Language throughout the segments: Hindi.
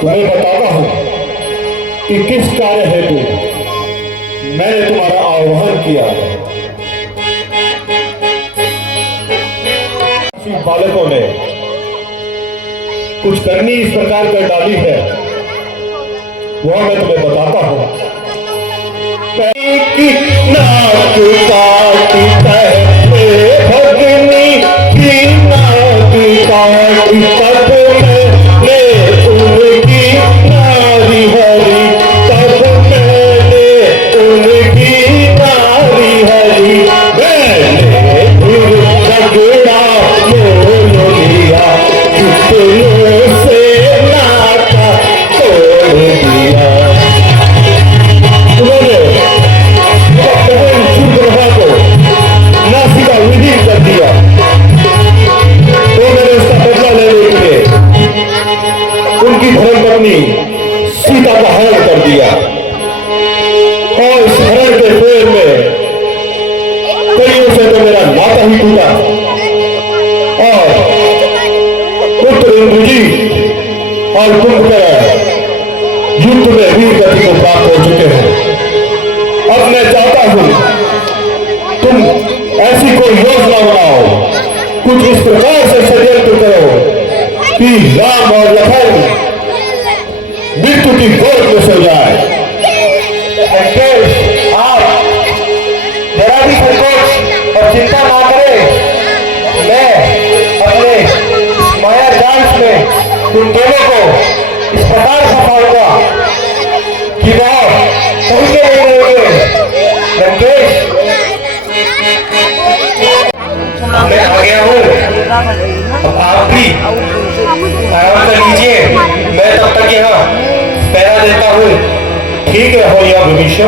तुम्हें बताता हूं कि किस कार्य हेतु मैंने तुम्हारा आह्वान किया है। बालकों ने कुछ करनी इस प्रकार कर डाली है, वह मैं तुम्हें बताता हूं। नाक काटी भगनी की नाक काटी तब मैंने उनकी नारी हरी, तब मैंने उनकी नारी हरी, मैंने फिर झगड़ा मोल लिया, कितनों से नाता तोड़ दिया। कर दिया तो मैंने उसका बदला लेने के लिए उनकी धर्मपत्नी सीता का हरण कर दिया और इस हरण के फेर में कईयों से तो मेरा नाता ही टूटा और पुत्र इंद्रजी और कुंभकर्ण युद्ध में वीर गति को प्राप्त हो चुके हैं। अब मैं चाहता हूं तुम ऐसी कोई योजना बनाओ, कुछ इस प्रकार से षड्यंत्र करो कि राम और लखन मृत्यु की गोद में सो जाए। आप जरा भी संकोच और चिंता ना करें, मैं अपने माया जाल में तुम दोनों को इस प्रकार संभालूंगा कि वह कहीं के नहीं रहेंगे। लंकेश, मैं आ गया हूँ, अब आप भी आराम कर लीजिए, मैं तब तक यहाँ पहरा देता हूँ। ठीक है हो या भविष्य।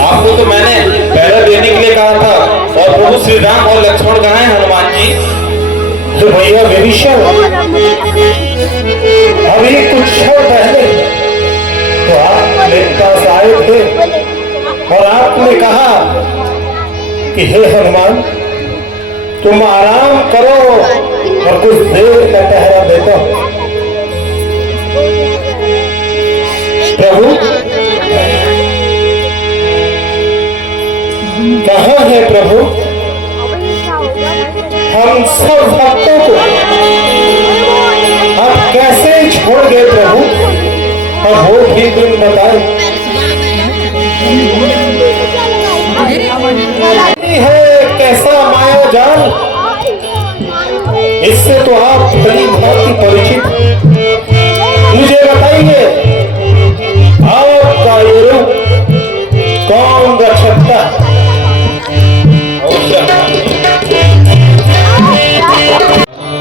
आपको तो मैंने पहरा देने के लिए कहा था और प्रभु श्री राम और लक्ष्मण कहाँ हैं हनुमान जी? तो भैया विभीषण अभी कुछ क्षण पहले तो आप मेरे पास आए थे और आपने कहा कि हे हनुमान तुम आराम करो और कुछ देर का पहरा देता हूं। प्रभु कहाँ है प्रभु? हम सब भक्तों को आप कैसे छोड़ गए प्रभु, और वो भी दिन बताए है कैसा माया जाल, इससे तो आप भली भांति परिचित। मुझे बताइए आपका ये रूप कौन रक्षकता?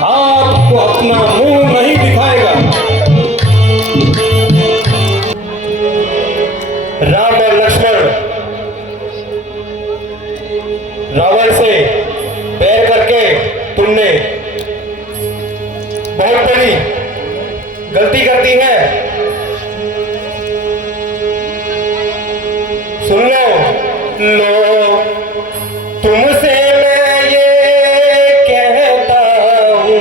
आपको अपना मुंह नहीं दिखाएगा। राम और लक्ष्मण रावण से बैर करके तुमने बहुत बड़ी गलती कर दी है। सुन लो तुमसे मैं ये कहता हूं,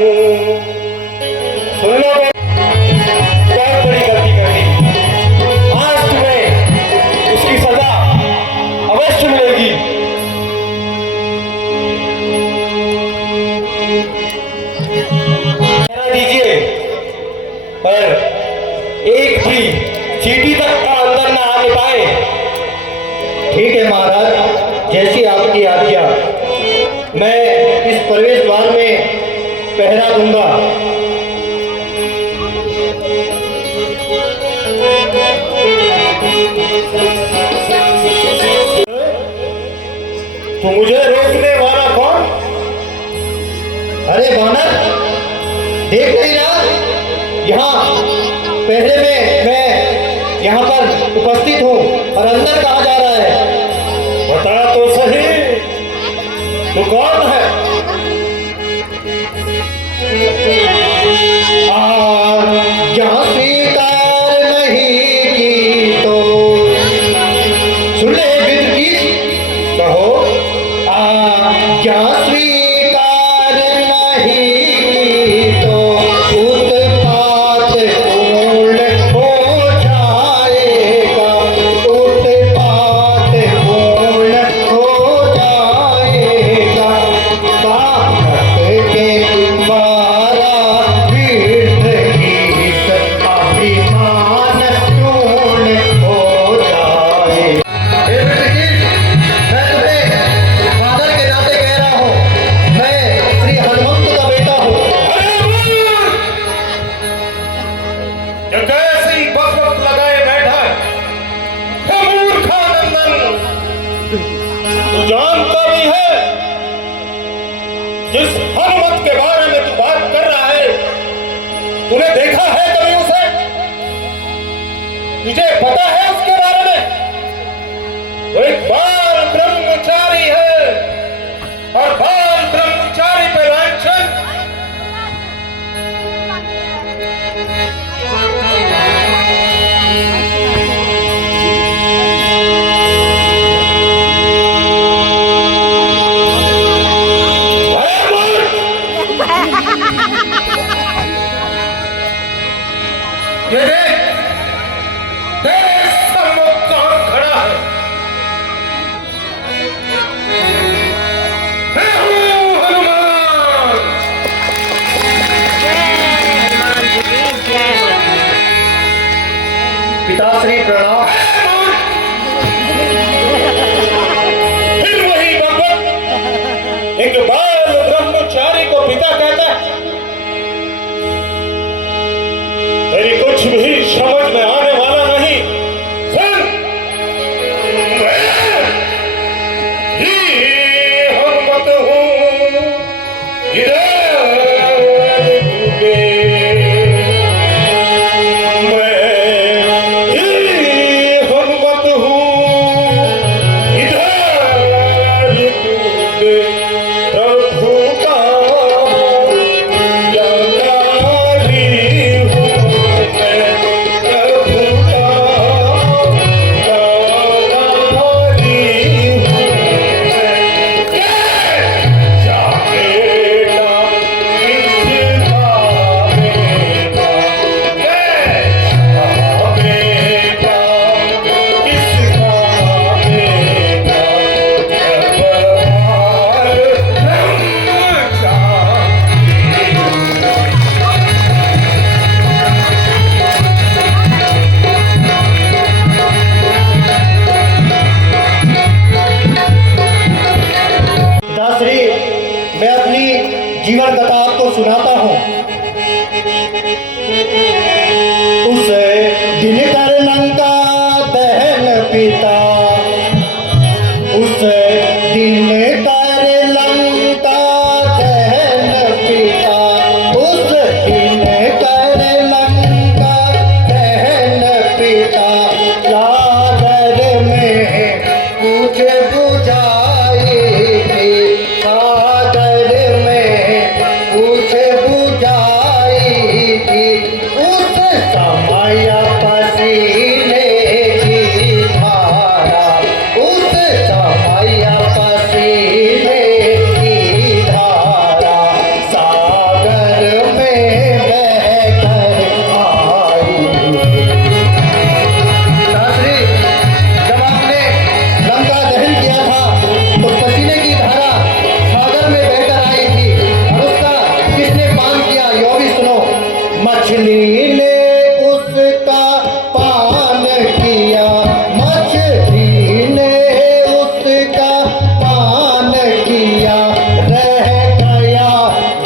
सुन लो बहुत बड़ी गलती कर दी। आज तुम्हें उसकी सजा अवश्य मिलेगी। दीजिए, पर एक भी चींटी तक का अंदर ना आने पाए। ठीक है महाराज, जैसी आपकी आज्ञा। मैं इस प्रवेश द्वार में पहरा दूंगा। तो मुझे रोकने वाला कौन? अरे वानर, देख नहीं ना, यहाँ पहले में मैं यहाँ पर उपस्थित हूँ और अंदर कहा जा रहा है। बता तो सही, तू कौन है? यहाँ स्वीकार नहीं की तो सुन ले विद की, कहो यहाँ स्वीकार नहीं की तो उत्पात पूर्ण हो जाएगा, उत्पात पूर्ण हो जाएगा। बात के मारा पीठ गीत अभिमान पूर्ण हो जाए। मैं तुम्हें फादर के नाते कह रहा हूँ, मैं श्री हनुमंत का बेटा हूँ। जो कैसे ही बकबक लगाए बैठा है मूर्खानंदन, तू जानता भी है जिस हनुमत के बारे में तू बात कर रहा है, तूने देखा है कभी उसे? तुझे पता है उसके बारे में? वो एक बाल ब्रह्मचारी है, और बाल ब्रह्मचारी पे लांछन। ये देख, तेरे सम्मुख कौन खड़ा है? मैं हूँ हनुमान। पिताश्री प्रणाम। फिर वही बकबक, एक बाल ब्रह्मचारी को पिता कहता है। तेरी कुछ भी समझ में आने वाला नहीं। सुन, मैं ही हनुमत हूँ, इधर डूबे। मैं ही हनुमत हूँ, इधर डूबे। प्रभु का जानकारी हूँ मैं, प्रभु पिताश्री, मैं अपनी जीवन कथा आपको सुनाता हूँ। उस दिन कर लंका दहन पिता, उस दिन कर लंका दहन पिता, उस दिन कर लंका दहन पिता, सागर में कुछ बुझाई थी, सागर में कुछ बुझाई थी, उस समय पसीने की धारा, उस समय पसीने की धारा, सागर में बहकर आई। शास्त्री, जब आपने लंका दहन किया था तो पसीने की धारा सागर में बहकर आई थी, और उसका किसने पान किया यो भी सुनो। मछली ने उसका पान किया, मछली ने उसका पान किया, रह गया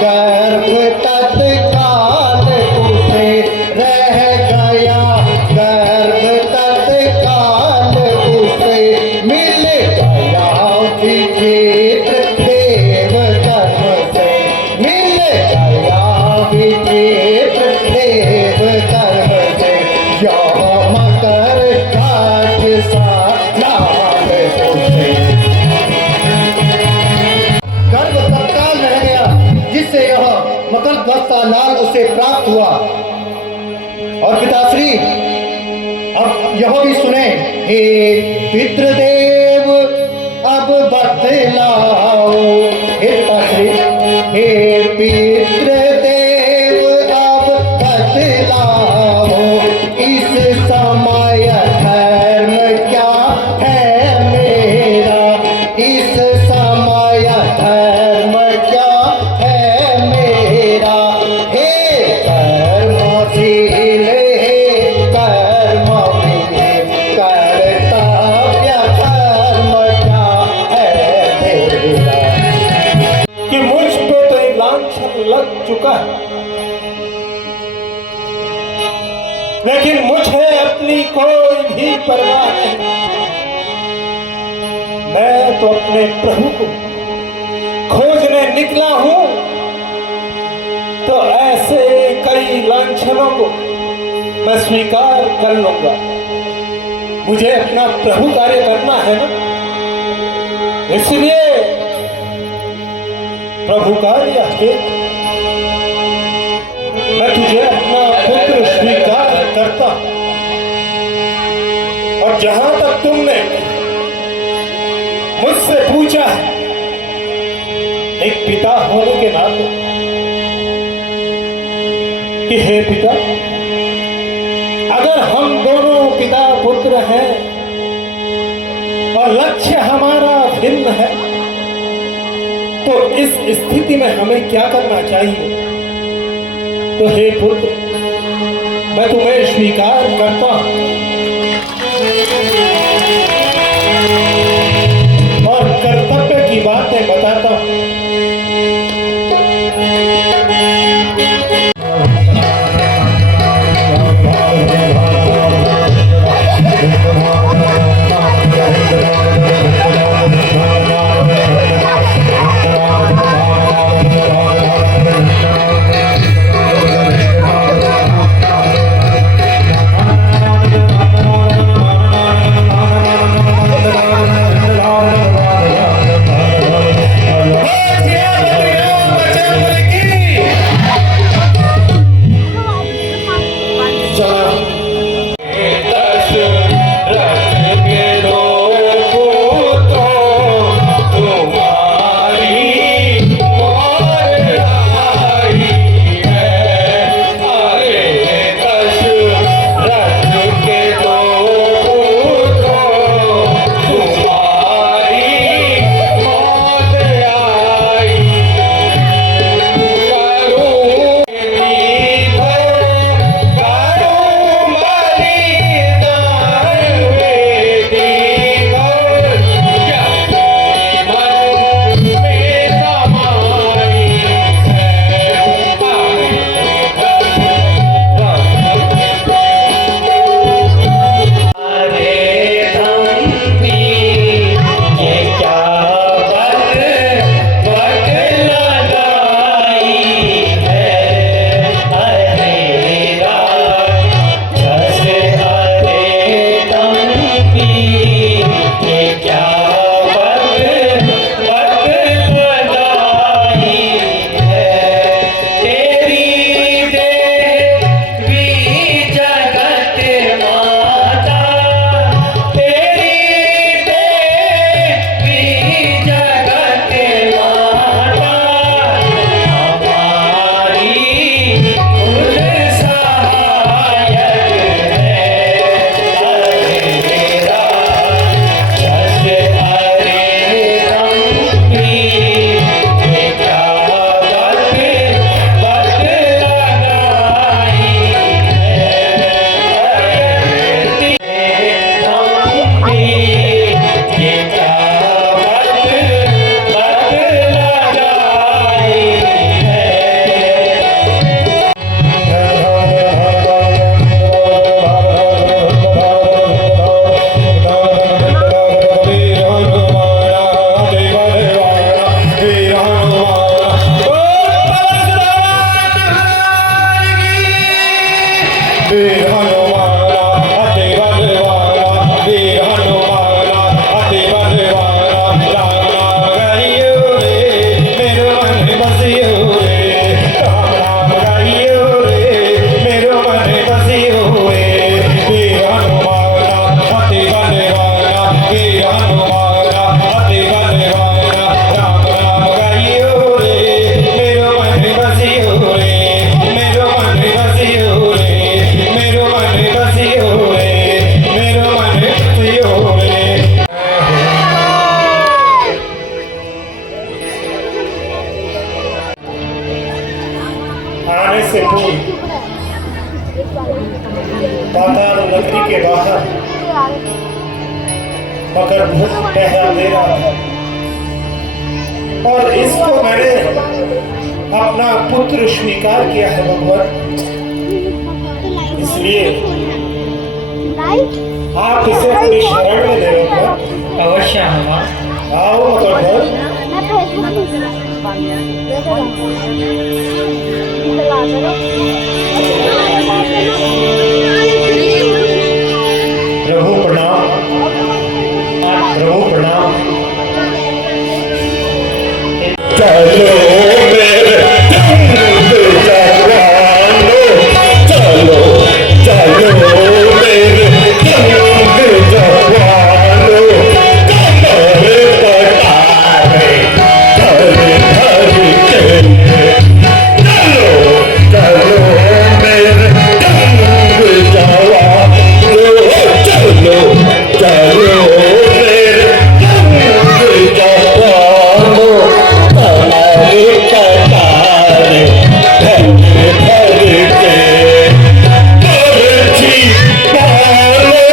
गर्भ तत्काल उसे, रह गया गर्भ तत्काल उसे, मिल गया विचित्र देव कर्म से, मिल गया विचित्र देव कर्म से, यह मकर काट सा लाल उसे। गर्भ तत्काल रह गया, जिससे यह मकर ध्वज सा लाल उसे प्राप्त हुआ। और पिताश्री, अब यह भी सुने, हे पितृदेव अब बतलाओ, हे पिताश्री, हे पितृदेव अब बतलाओ, इस समय धर्म क्या है मेरा, इस समय धर्म क्या है मेरा, हे कर्मशील, हे कर्मवीर, कर्तव्य कर्म क्या है मेरा। कि मुझ पे तो एक लांछन लग चुका है, लेकिन मुझे अपनी कोई भी परवाह नहीं। मैं तो अपने प्रभु को खोजने निकला हूं, तो ऐसे कई लांछनों को मैं स्वीकार कर लूंगा। मुझे अपना प्रभु कार्य करना है ना, इसलिए प्रभु कार्य हेतु मैं तुझे अपना पुत्र स्वीकार करता हूं। और जहां तक तुमने मुझसे पूछा है, एक पिता होने के नाते, कि हे पिता, अगर हम दोनों पिता पुत्र हैं और लक्ष्य हमारा भिन्न है, तो इस स्थिति में हमें क्या करना चाहिए। तो हे पुत्र, मैं तुम्हें स्वीकार करता हूं और कर्तव्य की बातें बताता हूं। Oh! आने से पूर्व पाताल नगरी के बाहर मकरध्वज पहरा दे रहा था और इसको मैंने अपना पुत्र स्वीकार किया है भगवान। इसलिए आप इसे अपनी शरण में ले लो। अवश्य हनुमान। आओ मकरध्वज। प्रभु प्रणाम। प्रभु प्रणाम। चलो मेरे जवानो, चलो चलो मेरे जवानो, कमर पटारे धर धर के, चलो चलो मेरे जवानो, चलो चलो मेरे जवानो, कमर पटारे धर धर के, बरछी पाले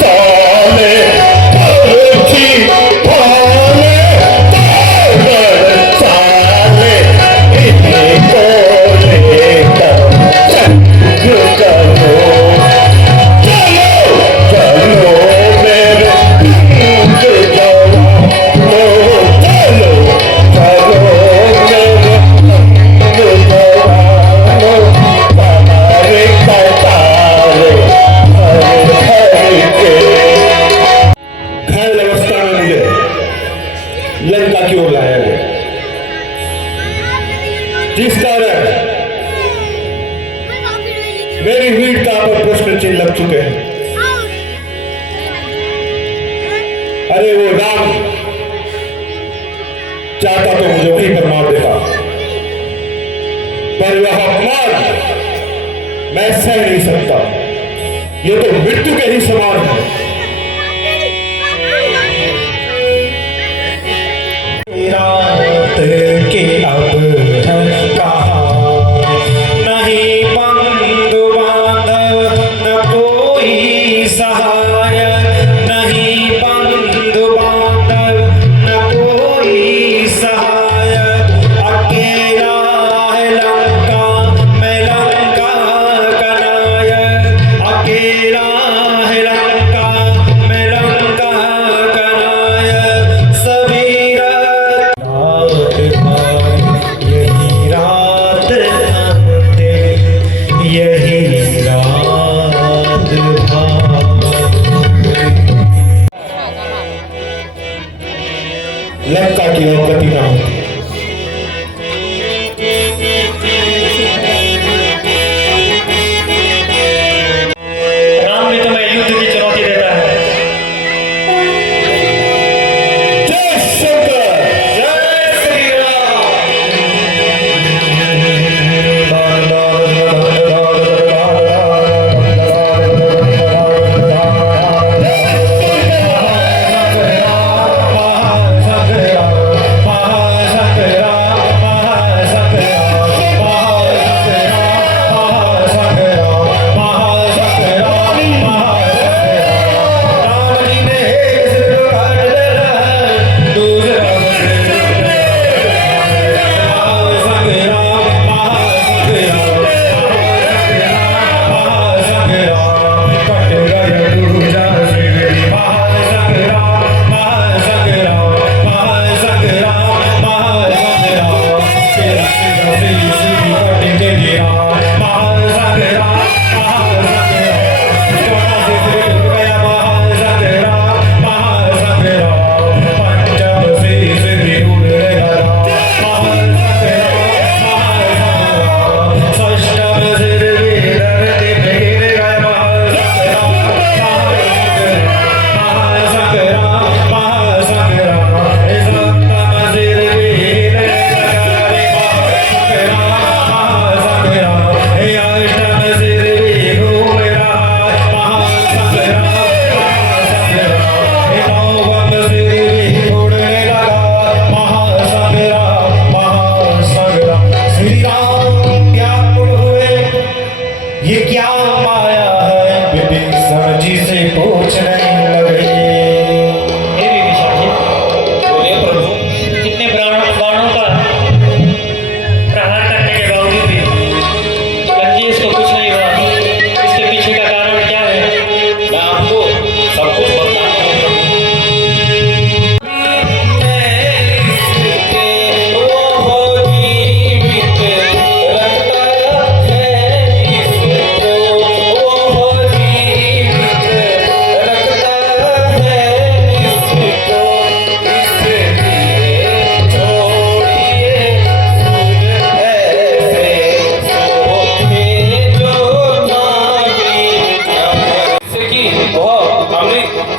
बरसाने, बरछी पाले बरसाने, इनको लेकर संग करो, चलो चलो मेरे जवानो, चलो चलो मेरे जवानो, कमर कटारे हर हर के। घायल अवस्था में मुझे लंका की ओर लाया गया, जिस कारण मेरी वीरता पर प्रश्न चिन्ह लग चुके हैं। अरे वो राम चाहता तो मुझे वहीं पर मार देता, पर वह अपमान मैं सह नहीं सकता। ये तो मृत्यु के ही समान है। रात के अब है कहाँ, नहीं बंधु बांधव न कोई सहाय, नहीं बंधु बांधव न कोई सहाय, अकेला है लंका मैं लंका का नायक, अकेला है लंका मैं लंका का नायक, सभी यही रात लंका की अवगति न होती। राम ने तुम्हें युद्ध की चुनौती देता है। जय शंकर, जय श्री राम। बाणों का प्रहार करने के बावजूद भी लंजीस को कुछ नहीं हुआ। इसके पीछे का कारण क्या है? मैं आपको सब कुछ बताता हूँ प्रभु।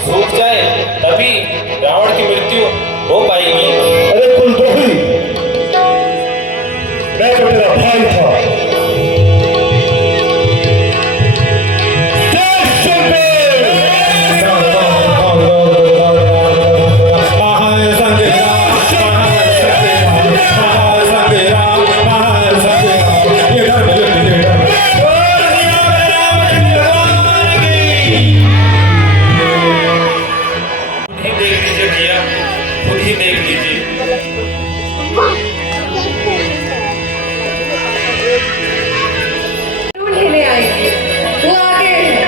सूख जाए तभी रावण की मृत्यु हो पाएगी। अरे कुलद्रोही, मैं तो तेरा भाई था। ढूंढने आएंगे, वो आगे है।